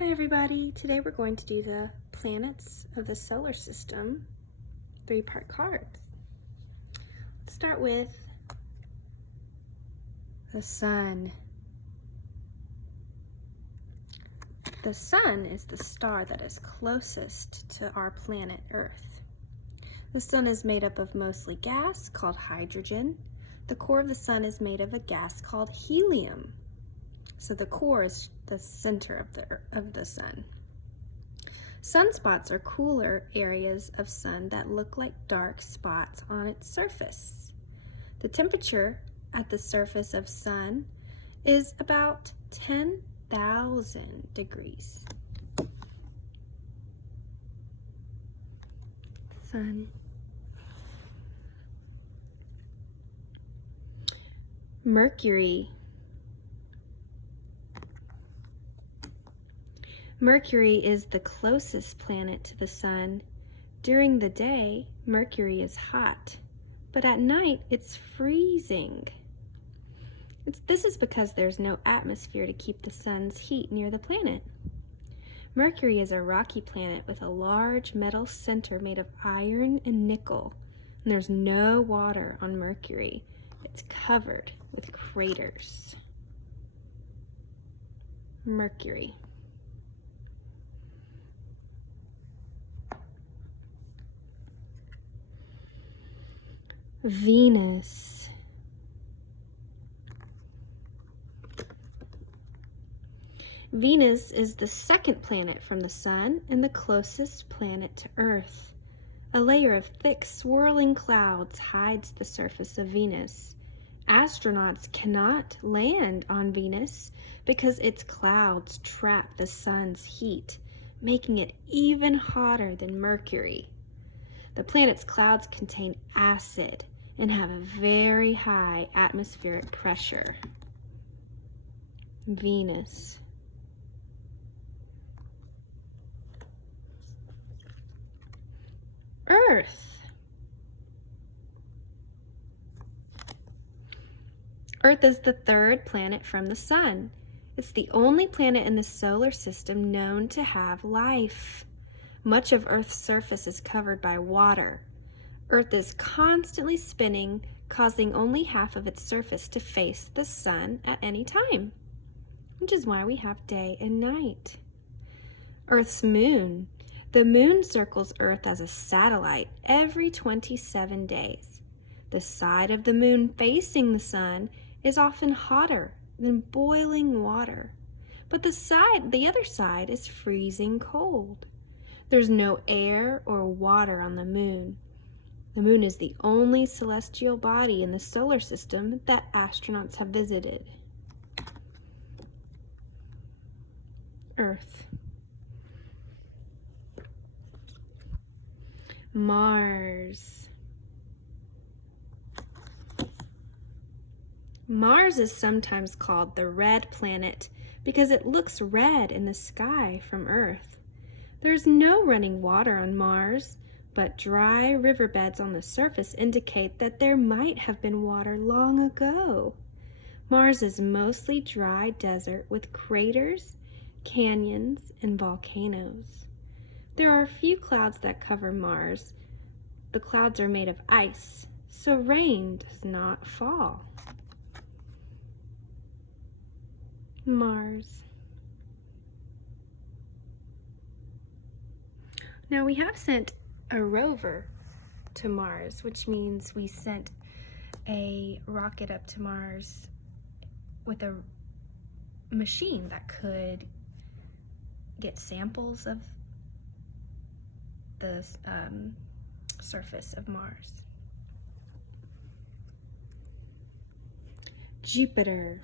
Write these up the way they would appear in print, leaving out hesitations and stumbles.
Hi everybody, today we're going to do the planets of the solar system, 3-part cards. Let's start with the sun. The sun is the star that is closest to our planet Earth. The sun is made up of mostly gas called hydrogen. The core of the sun is made of a gas called helium. So the core is the center of the sun. Sunspots are cooler areas of sun that look like dark spots on its surface. The temperature at the surface of sun is about 10,000 degrees. Sun. Mercury. Mercury is the closest planet to the sun. During the day, Mercury is hot, but at night it's freezing. This is because there's no atmosphere to keep the sun's heat near the planet. Mercury is a rocky planet with a large metal center made of iron and nickel, and there's no water on Mercury. It's covered with craters. Mercury. Venus. Venus is the second planet from the sun and the closest planet to Earth. A layer of thick, swirling clouds hides the surface of Venus. Astronauts cannot land on Venus because its clouds trap the sun's heat, making it even hotter than Mercury. The planet's clouds contain acid and have a very high atmospheric pressure. Venus. Earth. Earth is the third planet from the sun. It's the only planet in the solar system known to have life. Much of Earth's surface is covered by water. Earth is constantly spinning, causing only half of its surface to face the sun at any time, which is why we have day and night. Earth's moon. The moon circles Earth as a satellite every 27 days. The side of the moon facing the sun is often hotter than boiling water, but the other side is freezing cold. There's no air or water on the moon. The moon is the only celestial body in the solar system that astronauts have visited. Earth. Mars. Mars is sometimes called the red planet because it looks red in the sky from Earth. There's no running water on Mars, but dry riverbeds on the surface indicate that there might have been water long ago. Mars is mostly dry desert with craters, canyons, and volcanoes. There are a few clouds that cover Mars. The clouds are made of ice, so rain does not fall. Mars. Now we have sent a rover to Mars, which means we sent a rocket up to Mars with a machine that could get samples of the surface of Mars. Jupiter.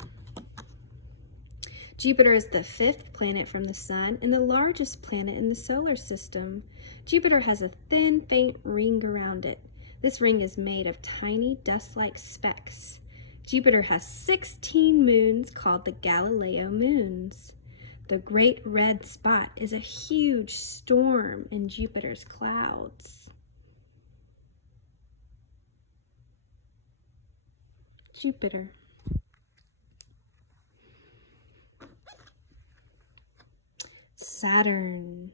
Jupiter is the fifth planet from the sun and the largest planet in the solar system. Jupiter has a thin, faint ring around it. This ring is made of tiny dust-like specks. Jupiter has 16 moons called the Galileo moons. The Great Red Spot is a huge storm in Jupiter's clouds. Jupiter. Saturn.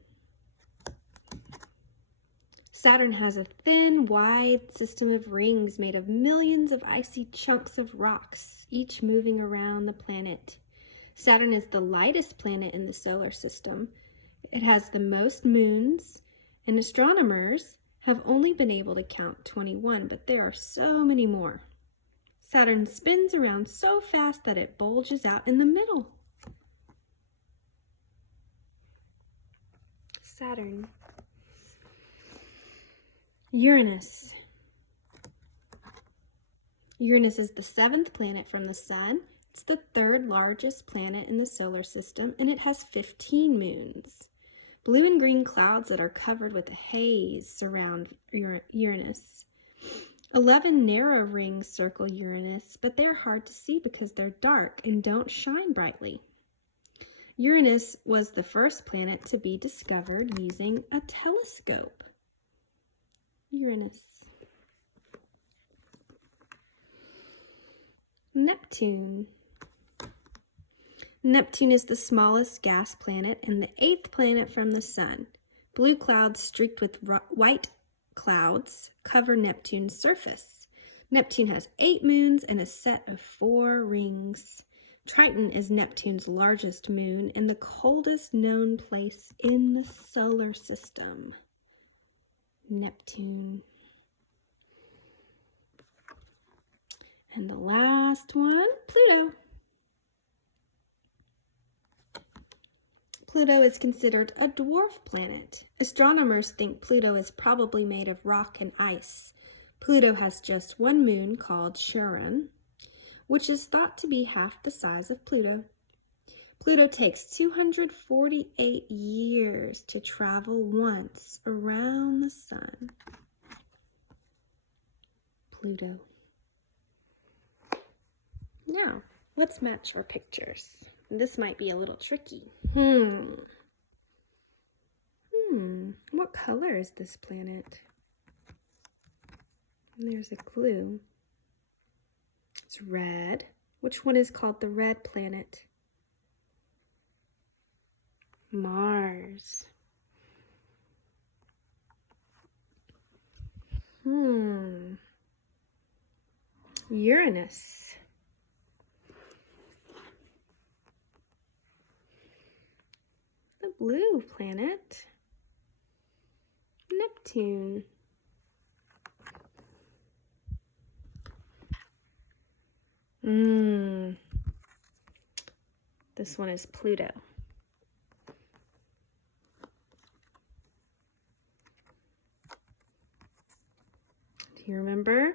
Saturn has a thin, wide system of rings made of millions of icy chunks of rocks, each moving around the planet. Saturn is the lightest planet in the solar system. It has the most moons, and astronomers have only been able to count 21, but there are so many more. Saturn spins around so fast that it bulges out in the middle. Saturn. Uranus. Uranus is the 7th planet from the Sun. It's the 3rd largest planet in the solar system, and it has 15 moons. Blue and green clouds that are covered with a haze surround Uranus. 11 narrow rings circle Uranus, but they're hard to see because they're dark and don't shine brightly. Uranus was the first planet to be discovered using a telescope. Uranus. Neptune. Neptune is the smallest gas planet and the 8th planet from the Sun. Blue clouds streaked with white clouds cover Neptune's surface. Neptune has 8 moons and a set of 4 rings. Triton is Neptune's largest moon and the coldest known place in the solar system. Neptune. And the last one, Pluto. Pluto is considered a dwarf planet. Astronomers think Pluto is probably made of rock and ice. Pluto has just one moon called Charon, which is thought to be half the size of Pluto. Pluto takes 248 years to travel once around the Sun. Pluto. Now, let's match our pictures. This might be a little tricky. What color is this planet? There's a clue. It's red. Which one is called the red planet? Mars. Uranus. The blue planet. Neptune. This one is Pluto. Do you remember?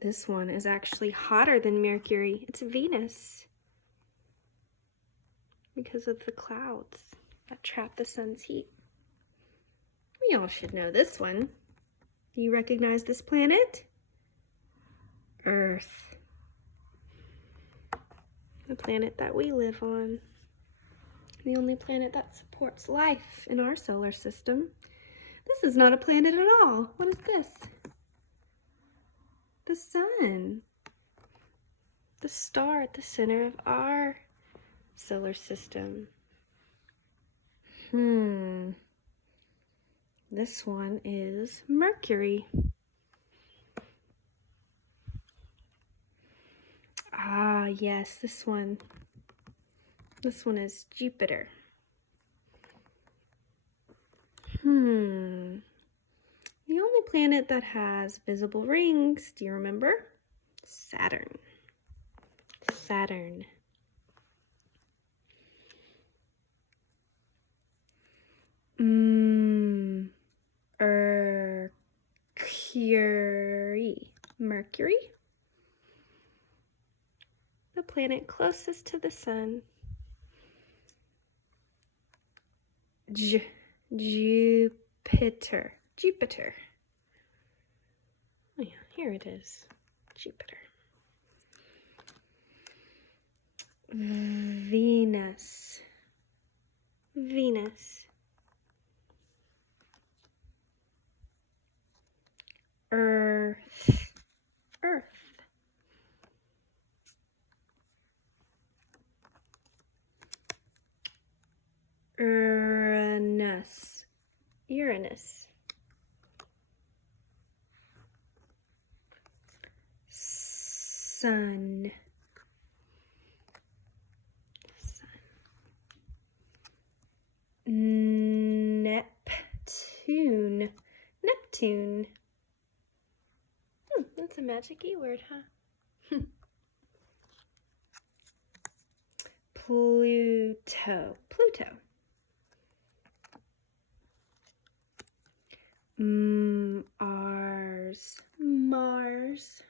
This one is actually hotter than Mercury. It's Venus because of the clouds that trap the sun's heat. We all should know this one. Do you recognize this planet? Earth. The planet that we live on. The only planet that supports life in our solar system. This is not a planet at all. What is this? The sun. The star at the center of our solar system. This one is Mercury. Ah, yes, this one. This one is Jupiter. The only planet that has visible rings, do you remember? Saturn. Saturn. Mercury. The planet closest to the sun. Jupiter. Oh yeah, here it is. Jupiter. Venus. Earth. Uranus. Sun. Neptune. Neptune. That's a magic-y word, huh? Pluto. Pluto. Mars. Mars.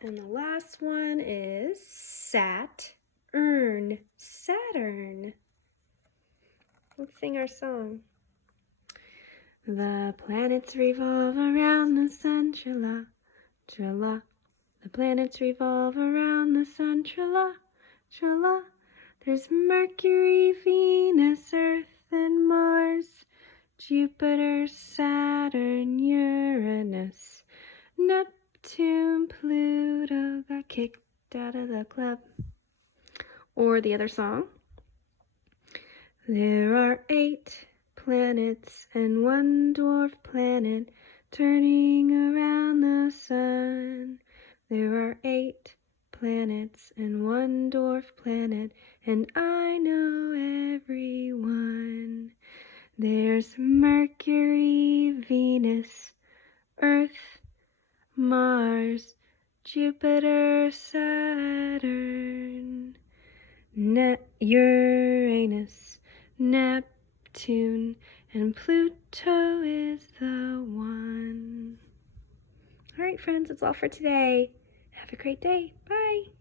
And the last one is Saturn. Saturn. Let's sing our song. The planets revolve around the sun, tra-la, tra-la. The planets revolve around the sun, tra-la, tra-la. There's Mercury, Venus, Earth, and Mars, Jupiter, Saturn, Uranus, Neptune, Pluto got kicked out of the club. Or the other song. There are 8 planets and 1 dwarf planet turning around the sun. There are 8 planets and 1 dwarf planet, and I know every one. There's Mercury, Venus, Earth, Mars, Jupiter, Saturn, Uranus, Neptune, and Pluto is the one. All right, friends, that's all for today. Have a great day. Bye.